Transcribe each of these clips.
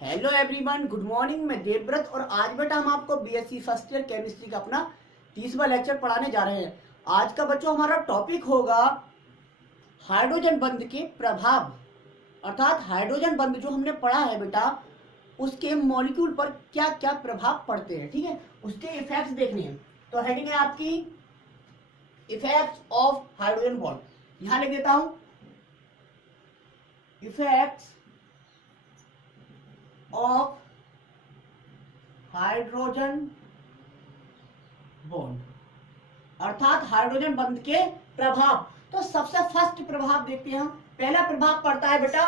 Hello everyone, good morning. मैं देवव्रत और आज बेटा हम आपको बीएससी फर्स्ट ईयर केमिस्ट्री का अपना 30वां लेक्चर पढ़ाने जा रहे हैं। आज का बच्चों हमारा टॉपिक होगा हाइड्रोजन बंध के प्रभाव, अर्थात हाइड्रोजन बंध जो हमने पढ़ा है बेटा उसके मॉलिक्यूल पर क्या क्या प्रभाव पड़ते हैं। ठीक है, उसके इफेक्ट्स देखने हैं। तो हेडिंग है आपकी इफेक्ट्स ऑफ हाइड्रोजन बॉन्ड। यहां लिख देता हूं इफेक्ट्स ऑफ हाइड्रोजन बॉन्ड, अर्थात हाइड्रोजन बंध के प्रभाव। तो सबसे फर्स्ट प्रभाव देखते हैं हम। पहला प्रभाव पड़ता है बेटा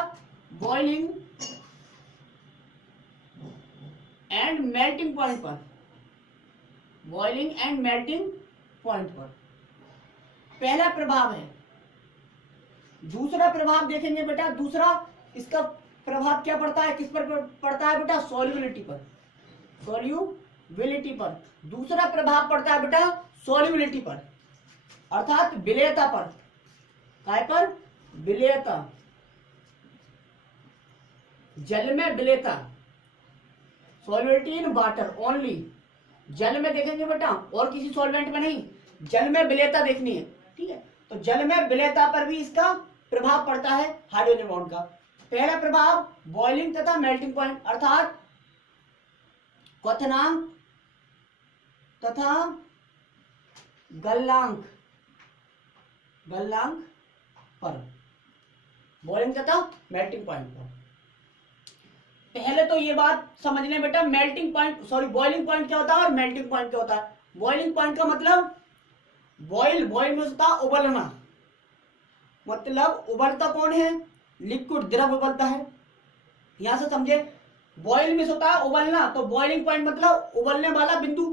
बॉइलिंग एंड मेल्टिंग पॉइंट पर। बॉइलिंग एंड मेल्टिंग पॉइंट पर पहला प्रभाव है। दूसरा प्रभाव देखेंगे बेटा, दूसरा इसका प्रभाव क्या पड़ता है, किस पर पड़ता है बेटा, सॉल्युबिलिटी पर। सॉल्युबिलिटी पर दूसरा प्रभाव पड़ता है बेटा सॉल्युबिलिटी पर, अर्थात विलेयता पर। काय पर? विलेयता, जल में विलेयता। सॉल्युबिलिटी इन वाटर ओनली, जल में देखेंगे बेटा और किसी सॉल्वेंट में नहीं, जल में विलेयता देखनी है। ठीक है, तो जल में विलेयता पर भी इसका प्रभाव पड़ता है हाइड्रोजन बॉन्ड का। पहला प्रभाव बॉइलिंग तथा मेल्टिंग पॉइंट, अर्थात क्वथनांक तथा गलनांक पर, बॉइलिंग तथा मेल्टिंग पॉइंट पर। पहले तो ये बात समझ लें बेटा, मेल्टिंग पॉइंट बॉइलिंग पॉइंट क्या होता है और मेल्टिंग पॉइंट क्या होता है। बॉइलिंग पॉइंट का मतलब बॉइल में होता है उबलना, मतलब उबलता कौन है, लिक्विड, द्रव उबलता है। यहां से समझे, बॉइल में होता है उबलना, तो बॉइलिंग पॉइंट मतलब उबलने वाला बिंदु।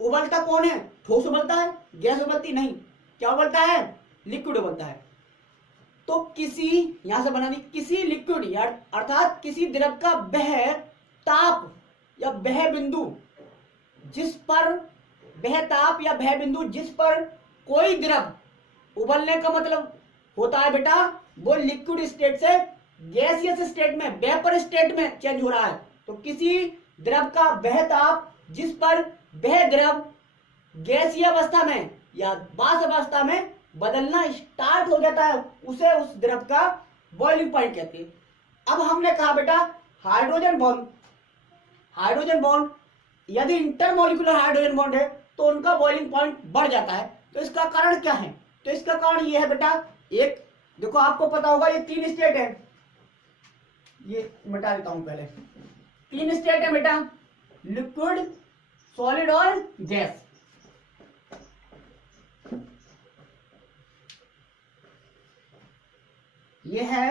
उबलता कौन है, ठोस उबलता है, गैस उबलती नहीं, क्या उबलता है, लिक्विड उबलता है। तो किसी, यहां से बनानी, किसी लिक्विड या अर्थात किसी द्रव का वह ताप या वह बिंदु जिस पर, वह ताप या वह बिंदु जिस पर कोई द्रव उबलने का मतलब होता है बेटा वो लिक्विड स्टेट से गैसियस स्टेट में, वेपर स्टेट में चेंज हो रहा है। तो किसी द्रव का वह ताप जिस पर वह द्रव गैसीय अवस्था में या वाष्प अवस्था में बदलना स्टार्ट हो जाता है, उसे उस द्रव का बॉइलिंग पॉइंट कहते हैं। अब हमने कहा बेटा हाइड्रोजन बॉन्ड यदि इंटरमॉलिक्यूलर हाइड्रोजन बॉन्ड है तो उनका बॉइलिंग पॉइंट बढ़ जाता है। तो इसका कारण क्या है, तो इसका कारण यह है बेटा, एक देखो आपको पता होगा ये 3 स्टेट है, ये मिटा देता हूं पहले। 3 स्टेट है बेटा, लिक्विड, सॉलिड और गैस। ये है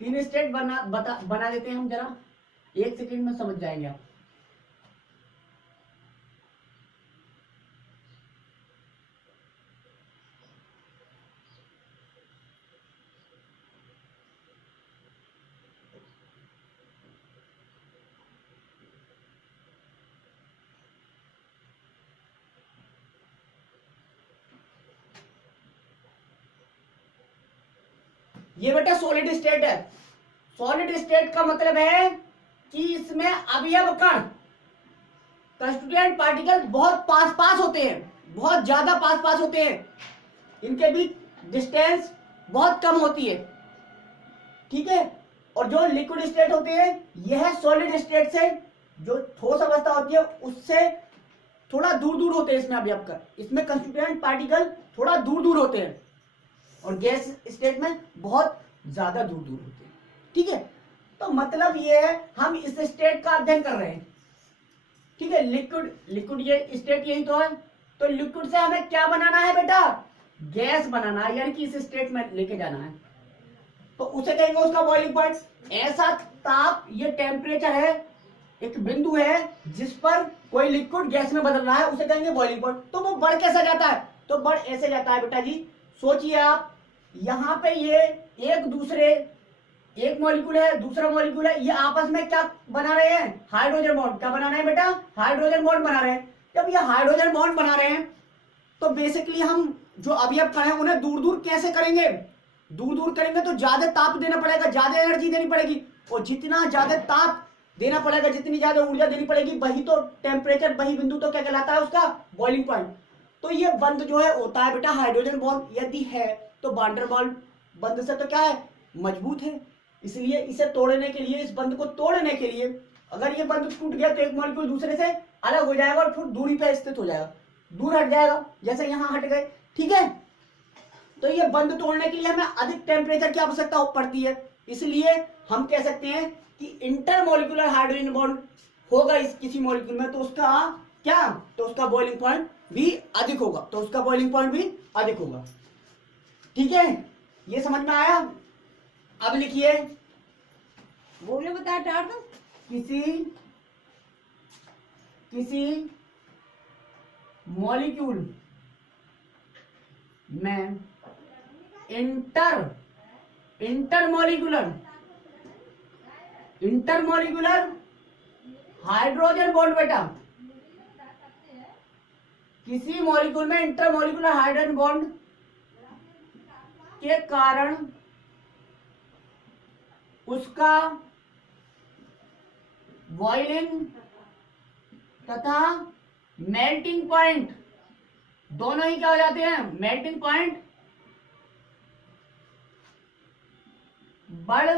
3 स्टेट बना देते हैं हम, जरा 1 सेकंड में समझ जाएंगे आप। ये बेटा सॉलिड स्टेट है। सॉलिड स्टेट का मतलब है कि इसमें अवयव कण, कंस्टिट्यूएंट पार्टिकल बहुत पास होते हैं, बहुत ज्यादा पास होते हैं, इनके बीच डिस्टेंस बहुत कम होती है। ठीक है, और जो लिक्विड स्टेट होते हैं यह सॉलिड स्टेट से, जो ठोस अवस्था होती है उससे थोड़ा दूर होते हैं। इसमें अवयव कण, इसमें कंस्टिट्यूएंट पार्टिकल थोड़ा दूर होते हैं और गैस स्टेट में बहुत ज्यादा दूर होते हैं। ठीक है, तो मतलब ये है हम इस स्टेट का अध्ययन कर रहे हैं। ठीक है, लिक्विड ये स्टेट यही तो है। तो लिक्विड से हमें क्या बनाना है बेटा, गैस बनाना है, यानी कि इस स्टेट में लेके जाना है। तो उसे कहेंगे उसका बॉइलिंग पॉइंट। ऐसा ताप, ये टेम्परेचर है, एक बिंदु है जिस पर कोई लिक्विड गैस में बदल रहा है, उसे कहेंगे बॉइलिंग पॉइंट। तो वो बढ़ कैसा जाता है, तो बढ़ ऐसे जाता है बेटा जी। सोचिए आप, यहां पे ये एक मॉलिक्यूल है, दूसरा मॉलिक्यूल है, ये आपस में क्या बना रहे हैं, हाइड्रोजन बॉन्ड। क्या बना रहे हैं बेटा, हाइड्रोजन बॉन्ड बना रहे हैं। जब ये हाइड्रोजन बॉन्ड बना रहे हैं तो बेसिकली हम जो अवयव कण हैं उन्हें दूर कैसे करेंगे, दूर दूर करेंगे तो ज्यादा ताप देना पड़ेगा, ज्यादा एनर्जी देनी पड़ेगी, और जितना ज्यादा ताप देना पड़ेगा, जितनी ज्यादा ऊर्जा देनी पड़ेगी, वही तो टेम्परेचर, वही बिंदु तो क्या कहलाता है उसका, बॉइलिंग पॉइंट। तो ये बंद जो है होता है बेटा हाइड्रोजन बॉन्ड यदि है तो वांडर वाल बंद से तो क्या है, मजबूत है। इसलिए इसे तोड़ने के लिए, इस बंद को तोड़ने के लिए, अगर ये बंद टूट गया तो एक मॉलिक्यूल दूसरे से अलग हो जाएगा और फिर दूरी पे स्थित हो जाएगा, दूर हट जाएगा, जैसे यहां हट गए, ठीक है। तो ये बंद तोड़ने के लिए हमें अधिक टेम्परेचर की आवश्यकता पड़ती है, इसलिए हम कह सकते हैं कि इंटरमोलिकुलर हाइड्रोजन बॉन्ड होगा इस किसी मॉलिक्यूल में, तो उसका क्या, तो उसका बॉइलिंग पॉइंट भी अधिक होगा, तो उसका बॉइलिंग पॉइंट भी अधिक होगा, ठीक है। ये समझ में आया। अब लिखिए, बोलो बता टाट। किसी मॉलिक्यूल में इंटरमोलिकुलर हाइड्रोजन बॉन्ड बेटा, किसी मॉलिक्यूल में इंटरमोलिकुलर हाइड्रोजन बॉन्ड के कारण उसका बॉइलिंग तथा मेल्टिंग पॉइंट दोनों ही क्या हो जाते हैं, मेल्टिंग पॉइंट बढ़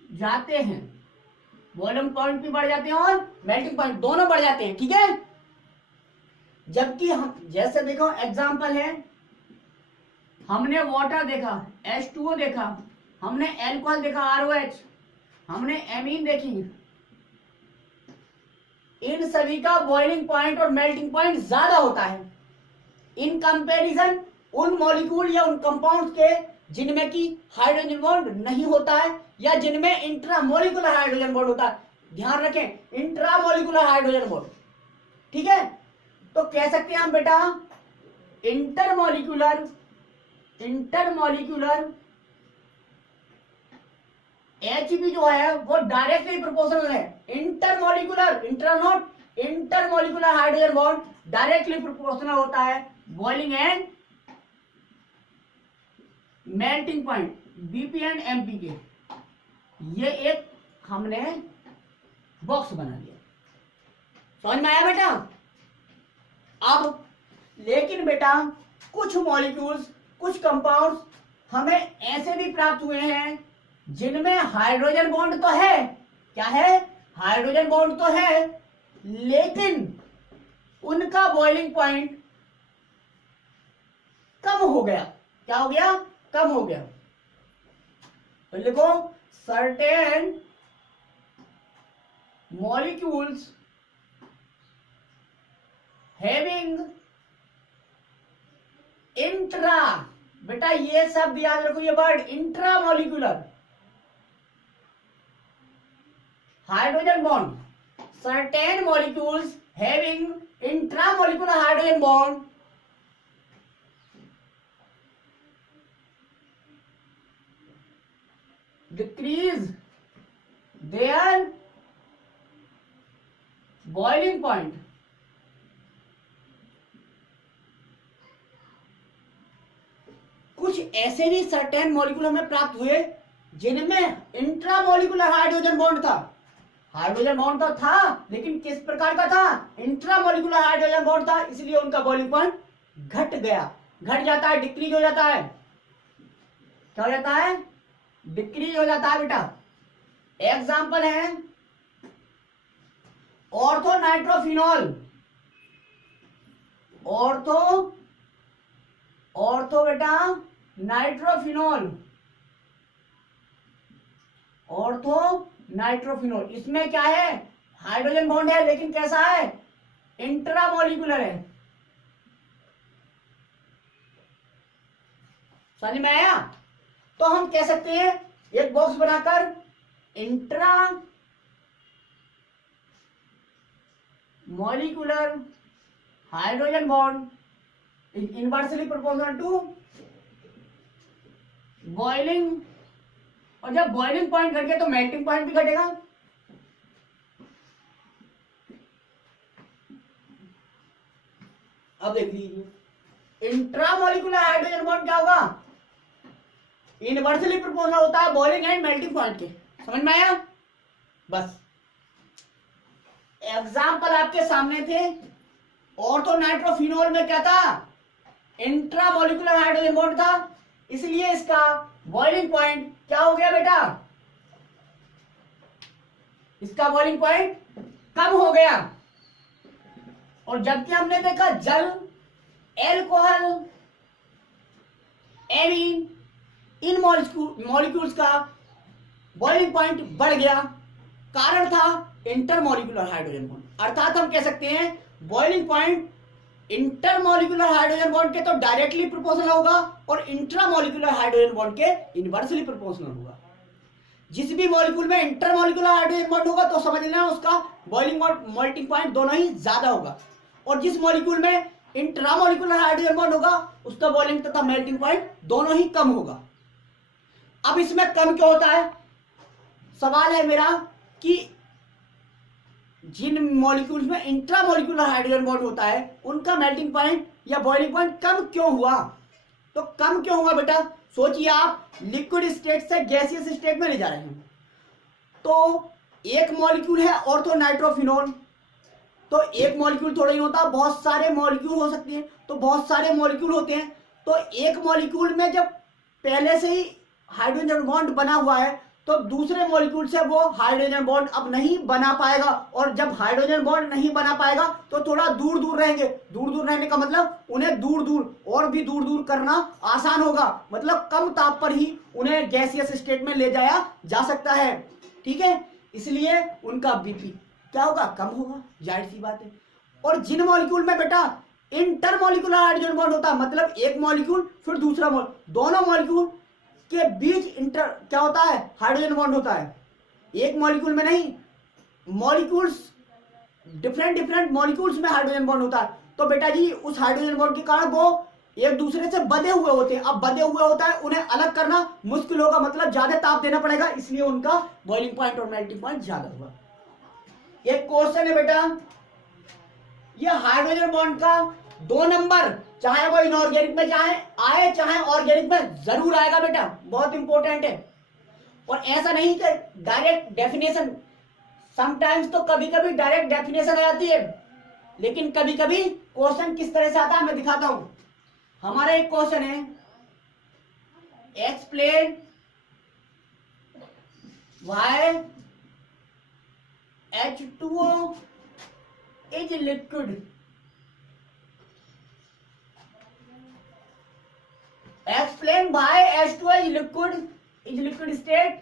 जाते हैं, बॉइलिंग पॉइंट भी बढ़ जाते हैं और मेल्टिंग पॉइंट दोनों बढ़ जाते हैं, ठीक है। जबकि हम जैसे देखो एग्जांपल है, हमने वाटर देखा H2O देखा, हमने एल्कोहल देखा ROH, हमने एमीन देखी, इन सभी का बॉइलिंग पॉइंट और मेल्टिंग पॉइंट ज्यादा होता है इन कंपैरिजन उन मॉलिक्यूल या उन कंपाउंड्स के जिनमें कि हाइड्रोजन बॉन्ड नहीं होता है या जिनमें इंट्रामोलिकुलर हाइड्रोजन बॉन्ड होता है। ध्यान रखें, इंट्रामोलिकुलर हाइड्रोजन बॉन्ड, ठीक है। तो कह सकते हैं हम बेटा इंटरमोलिकुलर Hb जो है वो डायरेक्टली प्रोपोर्शनल है, intermolecular hydrogen bond directly proportional होता है boiling and melting point BP and MP के। ये एक हमने बॉक्स बना लिया, समझ में आया बेटा। अब लेकिन बेटा कुछ मॉलिक्यूल्स, कुछ कंपाउंड्स हमें ऐसे भी प्राप्त हुए हैं जिनमें हाइड्रोजन बॉन्ड तो है, क्या है, हाइड्रोजन बॉन्ड तो है, लेकिन उनका बॉइलिंग पॉइंट कम हो गया, क्या हो गया, कम हो गया। तो लिखो सर्टेन मॉलिक्यूल्स हैविंग इंट्रा, बेटा ये शब्द याद रखो, ये word intramolecular hydrogen bond, certain molecules having intramolecular hydrogen bond decrease their boiling point कुछ ऐसे भी सर्टेन मॉलिक्यूल हमें प्राप्त हुए जिनमें इंट्रामोलिकुलर हाइड्रोजन बॉन्ड था, हाइड्रोजन बॉन्ड तो था लेकिन किस प्रकार का था, इंट्रामोलिकुलर हाइड्रोजन बॉन्ड था, इसलिए उनका बॉइलिंग पॉइंट घट गया, घट जाता है, डिक्रीज हो जाता है, क्या हो जाता है, डिक्रीज हो जाता है बेटा। एग्जाम्पल है ऑर्थो नाइट्रोफिनॉल, ऑर्थो बेटा नाइट्रोफिनॉल, इसमें क्या है, हाइड्रोजन बॉन्ड है लेकिन कैसा है, इंट्रामोलिकुलर है, समझ में आया। तो हम कह सकते हैं एक बॉक्स बनाकर intra molecular hydrogen bond inversely proportional to boiling, और जब बॉइलिंग पॉइंट घट गया तो मेल्टिंग पॉइंट भी घटेगा। अब देख लीजिए इंट्रामोलिकुलर हाइड्रोजन बॉन्ड क्या होगा, इनवर्सली प्रोपोर्शनल होता है बॉइलिंग एंड मेल्टिंग पॉइंट के। समझ में आया? बस एग्जाम्पल आपके सामने थे। ऑर्थो नाइट्रोफिनोल में क्या था? इंट्रामोलिकुलर हाइड्रोजन बॉन्ड था, इसलिए इसका बॉइलिंग पॉइंट क्या हो गया बेटा? इसका बॉइलिंग पॉइंट कम हो गया। और जबकि हमने देखा जल, एल्कोहल, एमीन, इन मॉलिक्यूल्स का बॉइलिंग पॉइंट बढ़ गया। कारण था इंटरमोलिकुलर हाइड्रोजन बॉन्ड। अर्थात हम कह सकते हैं boiling point intermolecular hydrogen bond के तो डायरेक्टली प्रोपोर्शनल होगा और इंट्रामोलिकुलर हाइड्रोजन बॉन्ड के इनवर्सली प्रोपोर्शनल होगा। जिस भी मॉलिक्यूल में इंटरमोलिकुलर हाइड्रोजन बॉन्ड होगा तो समझ लेना उसका बॉइलिंग और मेल्टिंग पॉइंट दोनों ही ज्यादा होगा, और जिस मॉलिक्यूल में इंट्रामोलिकुलर हाइड्रोजन बॉन्ड होगा उसका बॉइलिंग तथा मेल्टिंग पॉइंट दोनों ही कम होगा। अब इसमें कम क्यों होता है? सवाल है मेरा कि जिन मॉलिक्यूल्स में इंट्रामोलिकुलर हाइड्रोजन बॉन्ड होता है उनका मेल्टिंग पॉइंट या बॉइलिंग पॉइंट कम क्यों हुआ? तो कम क्यों हुआ बेटा? सोचिए, आप लिक्विड स्टेट से गैसियस स्टेट में ले जा रहे हैं, तो एक मॉलिक्यूल है ऑर्थो नाइट्रोफिनोल, तो एक मॉलिक्यूल थोड़ा ही होता, बहुत सारे मॉलिक्यूल हो सकते हैं, तो बहुत सारे मॉलिक्यूल होते हैं। तो एक मॉलिक्यूल में जब पहले से ही हाइड्रोजन बॉन्ड बना हुआ है तो दूसरे मॉलिक्यूल से वो हाइड्रोजन बॉन्ड अब नहीं बना पाएगा, और जब हाइड्रोजन बॉन्ड नहीं बना पाएगा तो थोड़ा दूर दूर रहेंगे। दूर दूर रहने का मतलब उन्हें दूर दूर और भी दूर दूर करना आसान होगा, मतलब कम ताप पर ही उन्हें गैसियस स्टेट में ले जाया जा सकता है। ठीक है, इसलिए उनका बीपी क्या होगा? कम होगा, जाहिर सी बात है। और जिन मॉलिक्यूल में बेटा इंटरमोलिकुलर हाइड्रोजन बॉन्ड होता है, मतलब एक मॉलिक्यूल फिर दूसरा दोनों मॉलिक्यूल के बीच इंटर क्या होता है? हाइड्रोजन बॉन्ड होता है। एक मॉलिक्यूल में नहीं, मॉलिक्यूल्स डिफरेंट मॉलिक्यूल्स में हाइड्रोजन बॉन्ड होता है। तो बेटा जी उस हाइड्रोजन बॉन्ड के कारण वो एक दूसरे से बंधे हुए होते हैं। अब बंधे हुए होता है, उन्हें अलग करना मुश्किल होगा, मतलब ज्यादा ताप देना पड़ेगा, इसलिए उनका बॉइलिंग पॉइंट और मेल्टिंग पॉइंट ज्यादा होगा। एक क्वेश्चन है बेटा, ये हाइड्रोजन बॉन्ड का 2 नंबर, चाहे वो इनऑर्गेनिक में चाहे आए चाहे ऑर्गेनिक में, जरूर आएगा बेटा, बहुत इंपॉर्टेंट है। और ऐसा नहीं कि डायरेक्ट डेफिनेशन, समटाइम्स तो कभी कभी डायरेक्ट डेफिनेशन आ जाती है, लेकिन कभी कभी क्वेश्चन किस तरह से आता है मैं दिखाता हूं। हमारा एक क्वेश्चन है, explain why H2O is liquid. Explain why H2O is liquid state.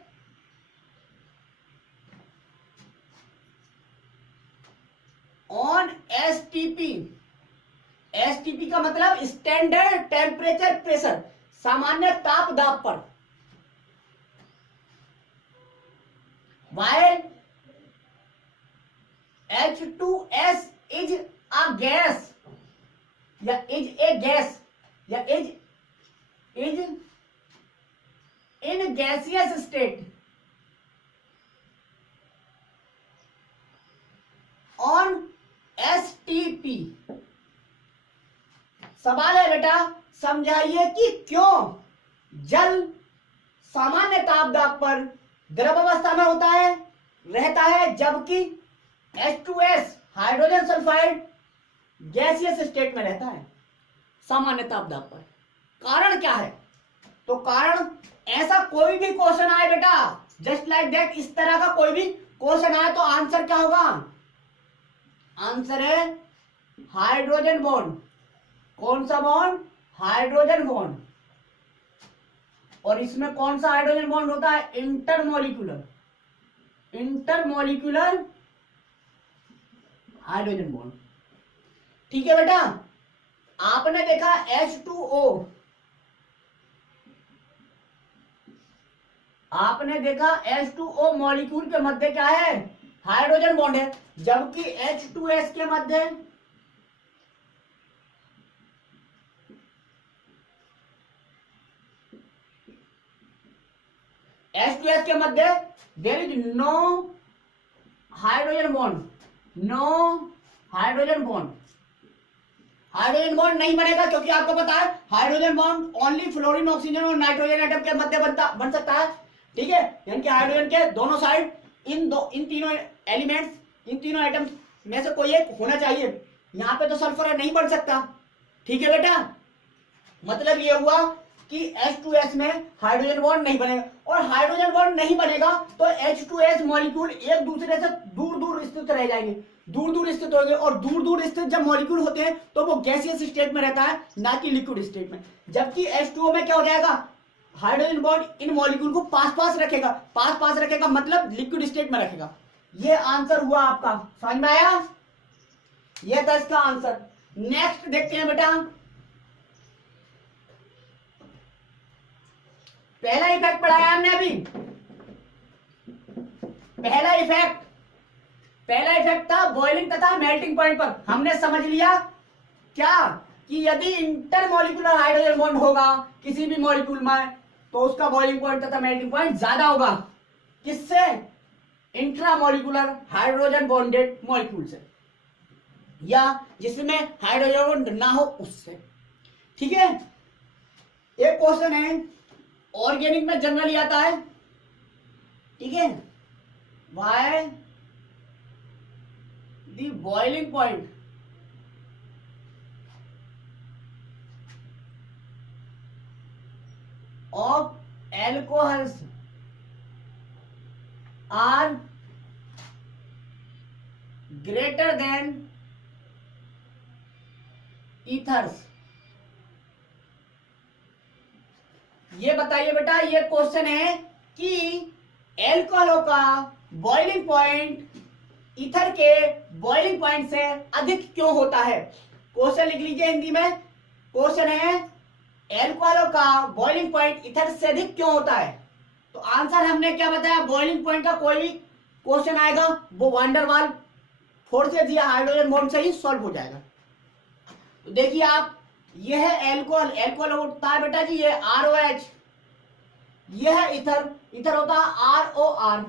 On STP. STP का मतलब स्टैंडर्ड टेम्परेचर प्रेशर, सामान्य ताप दाब पर। While H2S is a gas या is a gas या is in gaseous state on STP। सवाल है बेटा, समझाइए कि क्यों जल सामान्य ताप दाब पर द्रव अवस्था में होता है, रहता है, जबकि H2S hydrogen sulphide gaseous state में रहता है सामान्य ताप दाब पर। कारण क्या है? तो कारण, ऐसा कोई भी क्वेश्चन आए बेटा, जस्ट लाइक दैट, इस तरह का कोई भी क्वेश्चन आए तो आंसर क्या होगा? आंसर है हाइड्रोजन बॉन्ड। कौन सा बॉन्ड? Hydrogen bond. और इसमें कौन सा हाइड्रोजन बॉन्ड होता है? Intermolecular hydrogen bond. ठीक है बेटा, आपने देखा H2O, आपने देखा H2O मॉलिक्यूल के मध्य क्या है? हाइड्रोजन बॉन्ड है, जबकि H2S के मध्य H2S के मध्य there is no hydrogen bond, no hydrogen bond. Hydrogen bond नहीं बनेगा क्योंकि आपको पता है hydrogen bond only fluorine oxygen और नाइट्रोजन एटम के मध्य बन सकता है। ठीक है, यानी कि हाइड्रोजन के दोनों साइड इन तीनों एलिमेंट्स, इन तीनों एटम्स में से कोई एक होना चाहिए। यहाँ पे तो सल्फर नहीं बन सकता। ठीक है बेटा, मतलब ये हुआ कि H2S में हाइड्रोजन बॉन्ड नहीं बनेगा, और हाइड्रोजन बॉन्ड नहीं बनेगा तो H2S मॉलिक्यूल एक दूसरे से दूर दूर स्थित रह जाएंगे, दूर दूर स्थित होंगे, और दूर दूर स्थित जब मॉलिक्यूल होते हैं तो वो गैसियस स्टेट में रहता है, ना कि लिक्विड स्टेट में। जबकि H2O में क्या हो जाएगा, हाइड्रोजन बॉन्ड इन मॉलिक्यूल को पास पास रखेगा, पास पास रखेगा मतलब लिक्विड स्टेट में रखेगा। ये आंसर हुआ आपका, समझ में आया? ये था इसका आंसर। नेक्स्ट देखते हैं बेटा, पहला इफेक्ट पढ़ाया हमने अभी। पहला इफेक्ट था बॉइलिंग तथा मेल्टिंग पॉइंट पर। हमने समझ लिया क्या कि यदि इंटरमॉलिक्यूलर हाइड्रोजन बॉन्ड होगा किसी भी मॉलिक्यूल में तो उसका बॉइलिंग पॉइंट तथा मेल्टिंग पॉइंट ज्यादा होगा। किससे? इंट्रामॉलिक्यूलर हाइड्रोजन बॉन्डेड मॉलिक्यूल से, या जिसमें हाइड्रोजन बॉन्ड ना हो उससे। ठीक है, एक क्वेश्चन है ऑर्गेनिक में जनरली आता है। ठीक है, why the boiling point of alcohols are greater than ethers. ये बताइए बेटा, ये क्वेश्चन है कि एल्कोहलों का बॉइलिंग पॉइंट ईथर के बॉइलिंग पॉइंट से अधिक क्यों होता है। क्वेश्चन लिख लीजिए हिंदी में। क्वेश्चन है एल्कोहलों का बॉइलिंग पॉइंट ईथर से अधिक क्यों होता है। तो आंसर हमने क्या बताया, बॉइलिंग पॉइंट का कोई भी क्वेश्चन आएगा वो वांडर वाल फोर्सेज या हाइड्रोजन बॉन्ड से ही सॉल्व हो जाएगा। तो देखिए आप, यह है एल्कोहल, एल्कोहल होता है बेटा जी ये ROH, यह है इथर, इथर होता है ROR।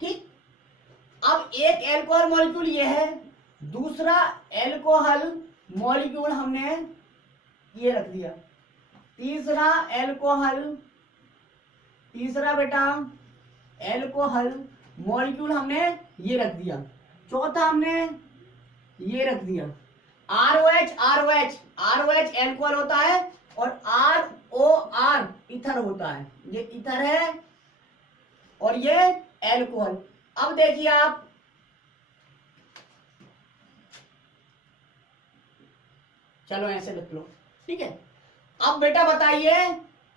ठीक, अब एक एल्कोहल मॉलिक्यूल ये है, दूसरा एल्कोहल मॉलिक्यूल हमने ये रख दिया, तीसरा बेटा एल्कोहल मॉलिक्यूल हमने ये रख दिया, चौथा हमने ये रख दिया। ROH एल्कोहल होता है और ROR इथर होता है। ये इथर है और ये एल्कोहल। अब देखिए आप, चलो ऐसे लिख लो। ठीक है, अब बेटा बताइए,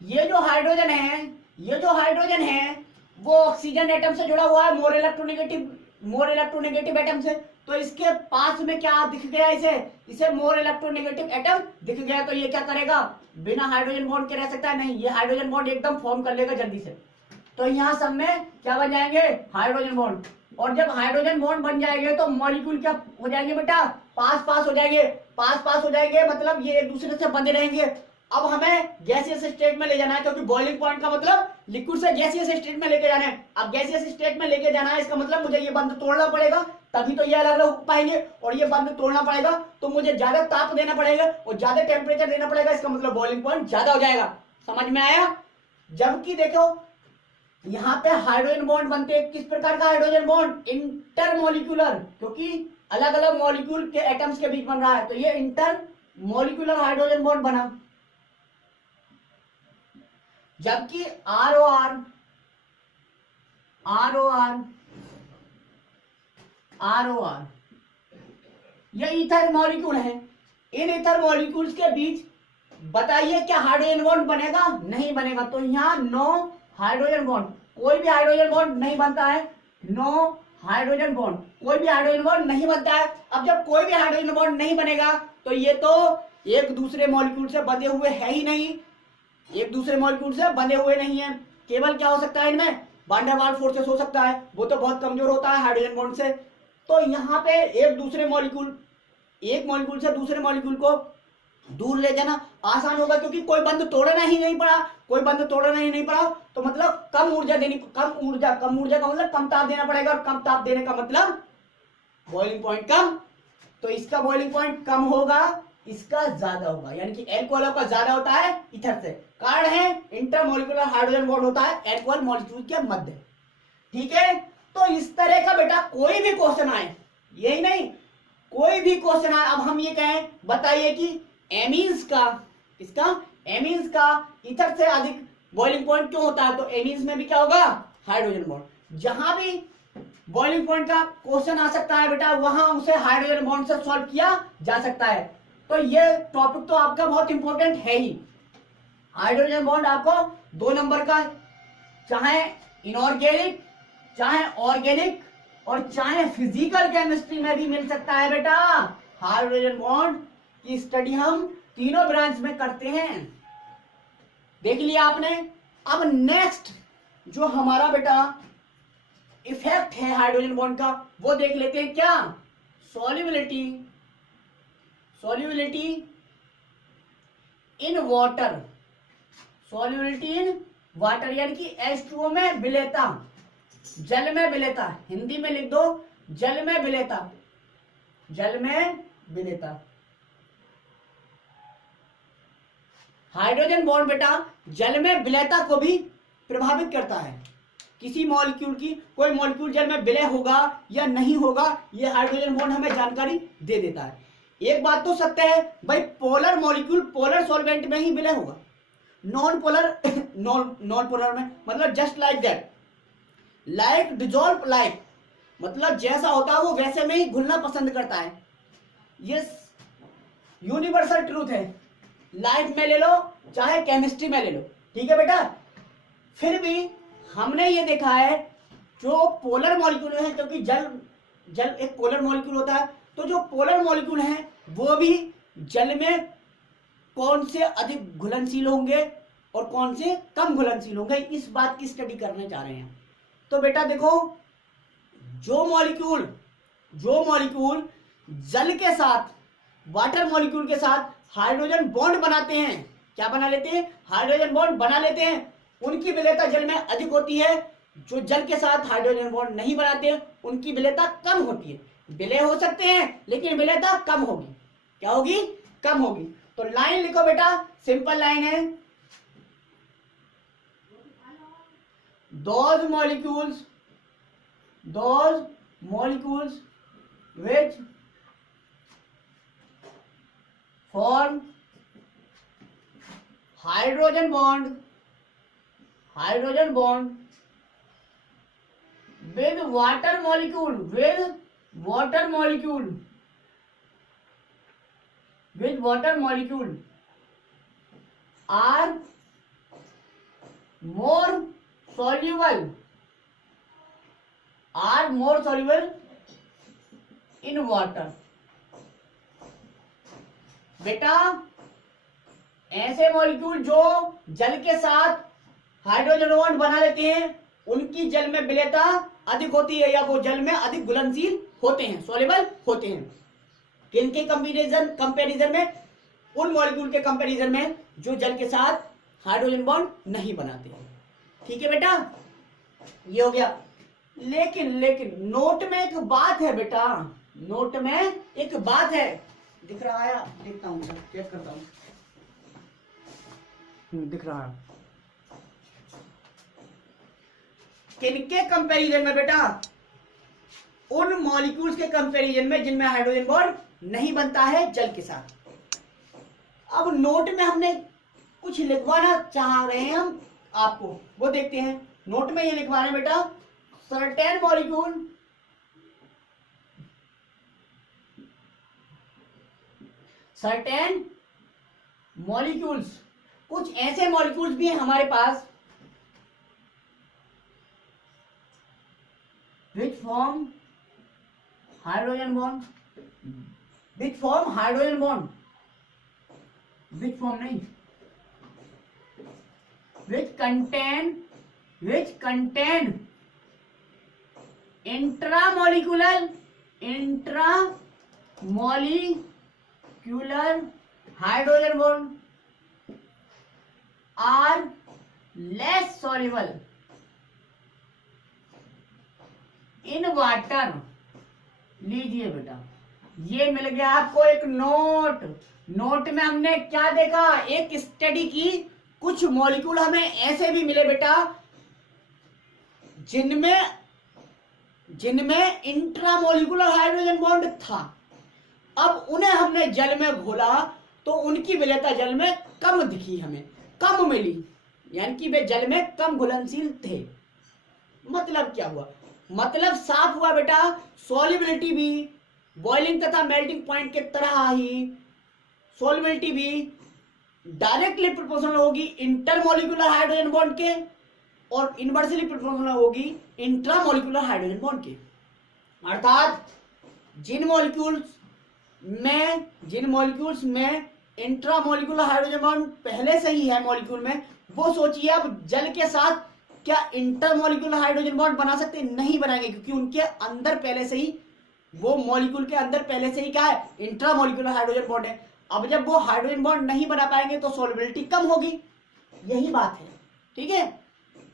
ये जो हाइड्रोजन है वो ऑक्सीजन एटम से जुड़ा हुआ है, मोर इलेक्ट्रोनेगेटिव एटम से। तो इसके पास में क्या दिख गया, इसे मोर इलेक्ट्रोनेगेटिव एटम दिख गया। तो ये क्या करेगा, बिना हाइड्रोजन बॉन्ड के रह सकता है? नहीं, ये हाइड्रोजन बॉन्ड एकदम फॉर्म कर लेगा जल्दी से। तो यहाँ सब में क्या बन जाएंगे, हाइड्रोजन बॉन्ड। और जब हाइड्रोजन बॉन्ड बन जाएंगे तो मॉलिक्यूल क्या हो जाएंगे बेटा, पास पास हो जाएंगे, मतलब ये एक दूसरे से बंधे रहेंगे। अब हमें गैसियस स्टेट में ले जाना है, क्योंकि बॉइलिंग पॉइंट का मतलब लिक्विड से गैसियस स्टेट में लेके जाना है। अब गैसियस स्टेट में लेके जाना है, इसका मतलब मुझे ये बंध तोड़ना पड़ेगा, तभी तो ये अलग अलग हो पाएंगे। और ये बंध तोड़ना पड़ेगा तो मुझे ज्यादा ताप देना पड़ेगा और ज्यादा टेम्परेचर देना पड़ेगा, इसका मतलब बॉइलिंग पॉइंट ज्यादा हो जाएगा। समझ में आया? जबकि देखो यहाँ पे हाइड्रोजन बॉन्ड बनते हैं, किस प्रकार का हाइड्रोजन बॉन्ड, इंटरमॉलिक्यूलर, क्योंकि अलग अलग मॉलिक्यूल के एटम्स के बीच बन रहा है। तो ये इंटरमॉलिक्यूलर हाइड्रोजन बॉन्ड बना। जबकि ROR ये ईथर मॉलिक्यूल है। इन ईथर मॉलिक्यूल्स के बीच बताइए क्या हाइड्रोजन बॉन्ड बनेगा? नहीं बनेगा। तो यहाँ नो हाइड्रोजन बॉन्ड, कोई भी हाइड्रोजन बॉन्ड नहीं बनता है। नो हाइड्रोजन बॉन्ड, कोई भी हाइड्रोजन बॉन्ड नहीं बनता है। अब जब कोई भी हाइड्रोजन बॉन्ड नहीं बनेगा तो ये तो एक दूसरे मॉलिक्यूल से बंधे हुए है ही नहीं, केवल क्या हो सकता है इनमें, वान डेर वाल्स फोर्सेस हो सकता है, वो तो बहुत कमजोर होता है हाइड्रोजन बॉन्ड से। तो यहाँ पे एक मॉलिक्यूल से दूसरे मॉलिक्यूल को दूर ले जाना आसान होगा, क्योंकि कोई बंध तोड़ना ही नहीं पड़ा। तो मतलब कम ऊर्जा का मतलब कम ताप देना पड़ेगा, और कम ताप देने का मतलब बॉइलिंग पॉइंट कम तो इसका बॉइलिंग पॉइंट कम होगा, इसका ज्यादा होगा, यानी कि एल्कोहल का ज्यादा होता है इथर से। कारण है इंटरमोलिकुलर हाइड्रोजन बॉन्ड होता है एल्कोहल मॉलिक्यूल के मध्य। ठीक है, तो इस तरह का बेटा कोई भी क्वेश्चन आए, यही नहीं कोई भी क्वेश्चन आए, अब हम ये कहें बताइए कि एमीन्स का, इसका एमीन्स का इथर से अधिक बॉइलिंग पॉइंट क्यों होता है, तो एमीन्स में भी क्या होगा, हाइड्रोजन बॉन्ड। जहां भी बॉइलिंग पॉइंट का क्वेश्चन आ सकता है बेटा, वहां उसे हाइड्रोजन बॉन्ड से सॉल्व किया जा सकता है। तो ये टॉपिक तो आपका बहुत इंपॉर्टेंट है ही। हाइड्रोजन बॉन्ड आपको 2 नंबर का, चाहे इनऑर्गेनिक, चाहे ऑर्गेनिक और चाहे फिजिकल केमिस्ट्री में भी मिल सकता है बेटा। हाइड्रोजन बॉन्ड की स्टडी हम तीनों ब्रांच में करते हैं, देख लिया आपने। अब नेक्स्ट जो हमारा बेटा इफेक्ट है हाइड्रोजन बॉन्ड का, वो देख लेते हैं। क्या, solubility, solubility in water, solubility in water यानी कि H2O में विलेयता, जल में विलेयता, हिंदी में लिख दो जल में विलेयता, जल में विलेयता। हाइड्रोजन बॉन्ड बेटा जल में विलेयता को भी प्रभावित करता है। किसी मॉलिक्यूल की, कोई मॉलिक्यूल जल में विलय होगा या नहीं होगा, ये हाइड्रोजन बॉन्ड हमें जानकारी दे देता है। एक बात तो सत्य है भाई, पोलर मॉलिक्यूल पोलर सॉल्वेंट में ही विलय होगा, नॉन पोलर नॉन पोलर में, मतलब just like that, like dissolve like, मतलब जैसा होता है वो वैसे में ही घुलना पसंद करता है। ये यूनिवर्सल ट्रूथ है, लाइफ में ले लो चाहे केमिस्ट्री में ले लो। ठीक है बेटा, फिर भी हमने ये देखा है जो पोलर मॉलिक्यूल है, क्योंकि जल एक पोलर मॉलिक्यूल होता है, तो जो पोलर मॉलिक्यूल है वो भी जल में कौन से अधिक घुलनशील होंगे और कौन से कम घुलनशील होंगे, इस बात की स्टडी करने जा रहे हैं। तो बेटा देखो, जो मॉलिक्यूल जल के साथ, वाटर मॉलिक्यूल के साथ हाइड्रोजन बॉन्ड बनाते हैं, क्या बना लेते हैं, हाइड्रोजन बॉन्ड बना लेते हैं, उनकी विलेयता जल में अधिक होती है। जो जल के साथ हाइड्रोजन बॉन्ड नहीं बनाते उनकी विलेयता कम होती है। विलय हो सकते हैं लेकिन विलेयता कम होगी। क्या होगी, कम होगी। तो लाइन लिखो बेटा, सिंपल लाइन है, those molecules which form hydrogen bond with water molecule are more soluble in water। बेटा ऐसे मॉलिक्यूल जो जल के साथ हाइड्रोजन बॉन्ड बना लेते हैं उनकी जल में विलेयता अधिक होती है, या वो जल में अधिक घुलनशील होते हैं, सॉल्युबल होते हैं। किनके कंपैरिजन में, उन मॉलिक्यूल के कंपैरिजन में जो जल के साथ हाइड्रोजन बॉन्ड नहीं बनाते हैं। ठीक है बेटा, ये हो गया। लेकिन नोट में एक बात है बेटा, नोट में एक बात है, दिख रहा है, देखता हूं, चेक करता हूं, दिख रहा है। किनके कंपैरिजन में बेटा, उन मॉलिक्यूल्स के कंपैरिजन में जिनमें हाइड्रोजन बॉन्ड नहीं बनता है जल के साथ। अब नोट में हमने कुछ लिखवाना चाह रहे हैं हम आपको, वो देखते हैं। नोट में ये लिखवा रहे हैं बेटा, सर्टेन मॉलिक्यूल्स, कुछ ऐसे मॉलिक्यूल्स भी हैं हमारे पास which form hydrogen bond, which form नहीं, which contain intramolecular hydrogen bond are less soluble in water। लीजिए बेटा, ये मिल गया आपको एक नोट। नोट में हमने क्या देखा, एक स्टडी की, कुछ मॉलिक्यूल हमें ऐसे भी मिले बेटा जिनमें इंट्रामोलिकुलर हाइड्रोजन बॉन्ड था। अब उन्हें हमने जल में घोला तो उनकी विलेयता जल में कम दिखी, हमें कम मिली, यानी कि वे जल में कम घुलनशील थे। मतलब क्या हुआ, मतलब साफ हुआ बेटा, सॉल्युबिलिटी भी बॉइलिंग तथा मेल्टिंग पॉइंट के तरह ही सॉल्युबिलिटी भी डायरेक्टली प्रोपोर्शनल होगी इंटरमोलिकुलर हाइड्रोजन बॉन्ड के और इनवर्सली प्रोपोर्शनल होगी इंट्रामोलिकुलर हाइड्रोजन बॉन्ड के। अर्थात जिन मॉलिक्यूल्स में इंट्रामोलिकुलर हाइड्रोजन बॉन्ड पहले से ही है मॉलिक्यूल में, वो सोचिए अब जल के साथ क्या इंटरमोलिकुलर हाइड्रोजन बॉन्ड बना सकते, नहीं बनाएंगे, क्योंकि उनके अंदर पहले से ही, वो मॉलिक्यूल के अंदर पहले से ही क्या है, इंट्रामोलिकुलर हाइड्रोजन बॉन्ड है। अब जब वो हाइड्रोजन बॉन्ड नहीं बना पाएंगे तो सॉल्युबिलिटी कम होगी, यही बात है। ठीक है,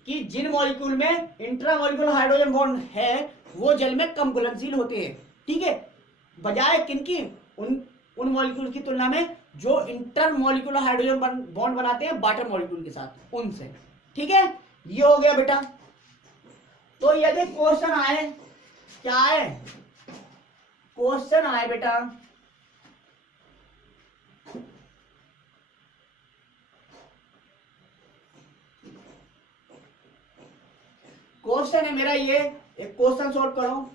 कि जिन मॉलिक्यूल में इंट्रामोलिकुलर हाइड्रोजन बॉन्ड है वो जल में कम घुलनशील होते हैं। ठीक है, बजाय किनकी, उन मॉलिक्यूल की तुलना में जो इंटरमोलिकुलर हाइड्रोजन बॉन्ड बनाते हैं वाटर मॉलिक्यूल के साथ, उनसे। ठीक है, ये हो गया बेटा। तो यदि क्वेश्चन आए, क्या आए, क्वेश्चन आए बेटा क्वेश्चन है मेरा ये, एक क्वेश्चन सॉल्व करो।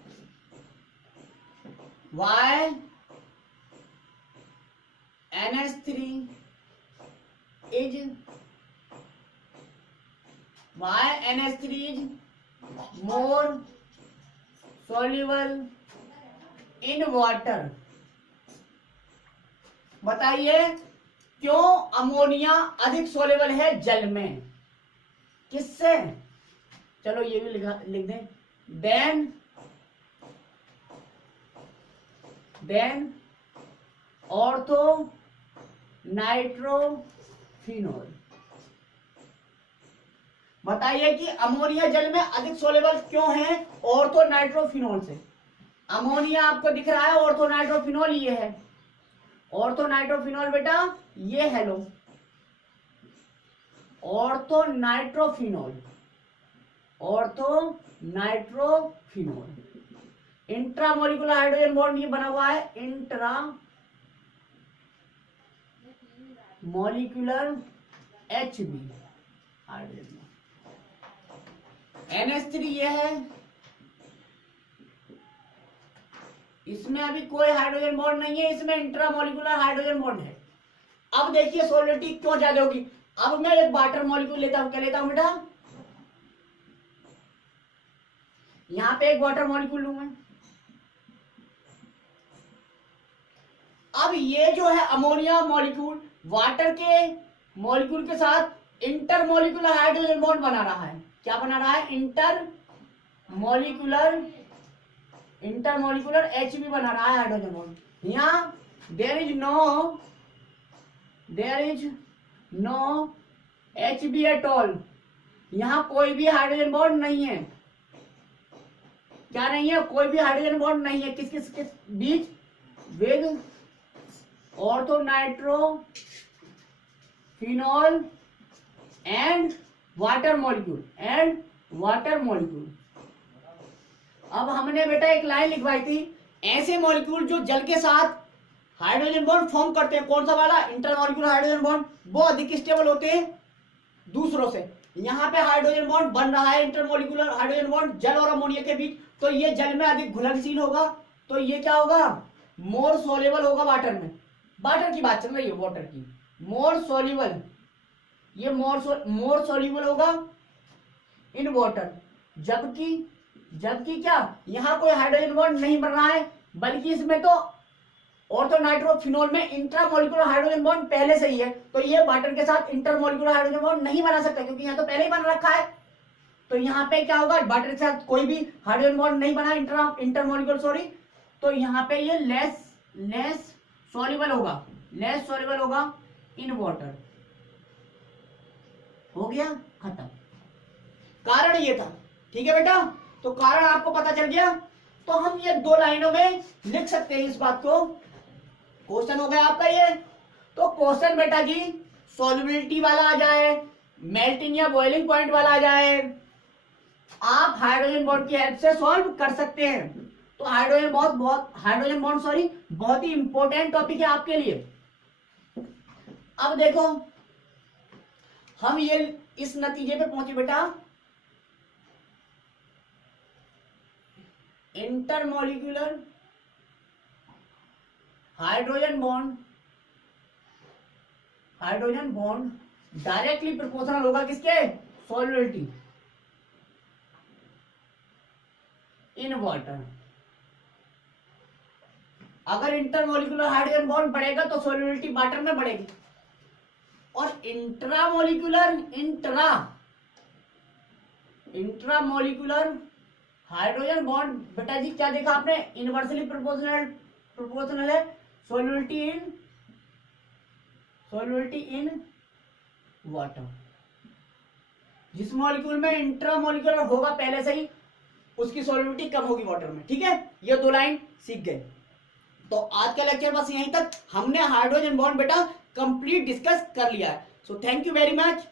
y NH3 is more soluble in water। बताइए क्यों अमोनिया अधिक सोलेबल है जल में, किससे, चलो ये भी लिख दें, देन ऑर्थो नाइट्रोफिनोल। बताइए कि अमोनिया जल में अधिक सोलेबल क्यों है ऑर्थो नाइट्रोफिनोल से। अमोनिया आपको दिख रहा है, ऑर्थो नाइट्रोफिनोल ये है, ऑर्थो नाइट्रोफिनोल बेटा ये है लो, ortho nitrophenol intramolecular hydrogen bond ये बना हुआ है, intra molecular HB hydrogen, NH3 ये है, इसमें अभी कोई हाइड्रोजन बॉन्ड नहीं है, इसमें इंट्रामोलिकुलर हाइड्रोजन बॉन्ड है। अब देखिए सॉलिडिटी क्यों ज्यादा होगी। अब मैं एक वाटर मॉलिक्यूल लेता हूं, क्या लेता हूं बेटा, यहां पे एक वाटर मॉलिक्यूल लूं मैं। अब ये जो है अमोनिया मॉलिक्यूल वाटर के मॉलिक्यूल के साथ इंटरमोलिकुलर हाइड्रोजन बॉन्ड बना रहा है। क्या बना रहा है, इंटरमोलिकुलर HB बना रहा है हाइड्रोजन बॉन्ड। यहाँ there is no HB at all, यहाँ कोई भी हाइड्रोजन बॉन्ड नहीं है। क्या नहीं है, कोई भी हाइड्रोजन बॉन्ड नहीं है, किस किस के बीच, with ortho nitrophenol and water molecule अब हमने बेटा एक लाइन लिखवाई थी, ऐसे मॉलिक्यूल जो जल के साथ हाइड्रोजन बॉन्ड फॉर्म करते हैं, कौन सा वाला, इंटरमोलिकुलर हाइड्रोजन बॉन्ड, वो अधिक स्टेबल होते हैं दूसरों से। यहाँ पे हाइड्रोजन बॉन्ड बन रहा है, इंटरमोलिकुलर हाइड्रोजन बॉन्ड जल और अमोनिया के बीच, तो ये जल में अधिक घुलनशील होगा, तो ये क्या होगा, मोर सोलेबल होगा वाटर में। वाटर की बात चल रही है, वाटर की, मोर सोल्यूबल, ये मोर सोल्यूबल होगा इन वाटर। जबकि क्या, यहाँ कोई हाइड्रोजन बॉन्ड नहीं बन रहा है, बल्कि इसमें तो ऑर्थो नाइट्रोफिनोल में इंट्रामोलिकुलर हाइड्रोजन बॉन्ड पहले से ही है, तो ये वाटर के साथ इंटरमोलिकुलर हाइड्रोजन बॉन्ड नहीं बना सकता, क्योंकि यहाँ तो पहले ही बन रखा है। तो यहाँ पे क्या होगा, वाटर के साथ कोई भी हाइड्रोजन बॉन्ड नहीं बना, इंटरमोलिकुलर तो यहाँ पे ये लेस सॉल्युबल होगा इन वाटर। हो गया, खत्म। कारण ये था। ठीक है बेटा, तो कारण आपको पता चल गया। तो हम ये 2 लाइनों में लिख सकते हैं इस बात को। क्वेश्चन हो गया आपका ये। तो क्वेश्चन बेटा जी सॉल्युबिलिटी वाला आ जाए, मेल्टिंग या बॉइलिंग पॉइंट वाला आ जाए, आप हाइड्रोजन बॉन्ड की हेल्प से सॉल्व कर सकते हैं। तो हाइड्रोजन बॉन्ड बहुत ही इंपॉर्टेंट टॉपिक है आपके लिए। अब देखो हम ये इस नतीजे पे पहुंचे बेटा, intermolecular hydrogen bond directly proportional होगा किसके, सॉल्युबिलिटी इन वाटर। अगर इंटरमॉलिक्यूलर हाइड्रोजन बॉन्ड बढ़ेगा तो सॉल्युबिलिटी वाटर में बढ़ेगी, और इंट्रामोलिकुलर हाइड्रोजन बॉन्ड बेटा जी क्या देखा आपने, इनवर्सली प्रोपोर्शनल है सॉल्युबिलिटी इन वाटर। जिस मॉलिक्यूल में इंट्रामोलिकुलर होगा पहले से ही उसकी सॉल्युबिलिटी कम होगी वाटर में। ठीक है, ये 2 लाइन सीख गए। तो आज का लेक्चर बस यहीं तक, हमने हाइड्रोजन बॉन्ड बेटा कंप्लीट डिस्कस कर लिया है। So thank you very much.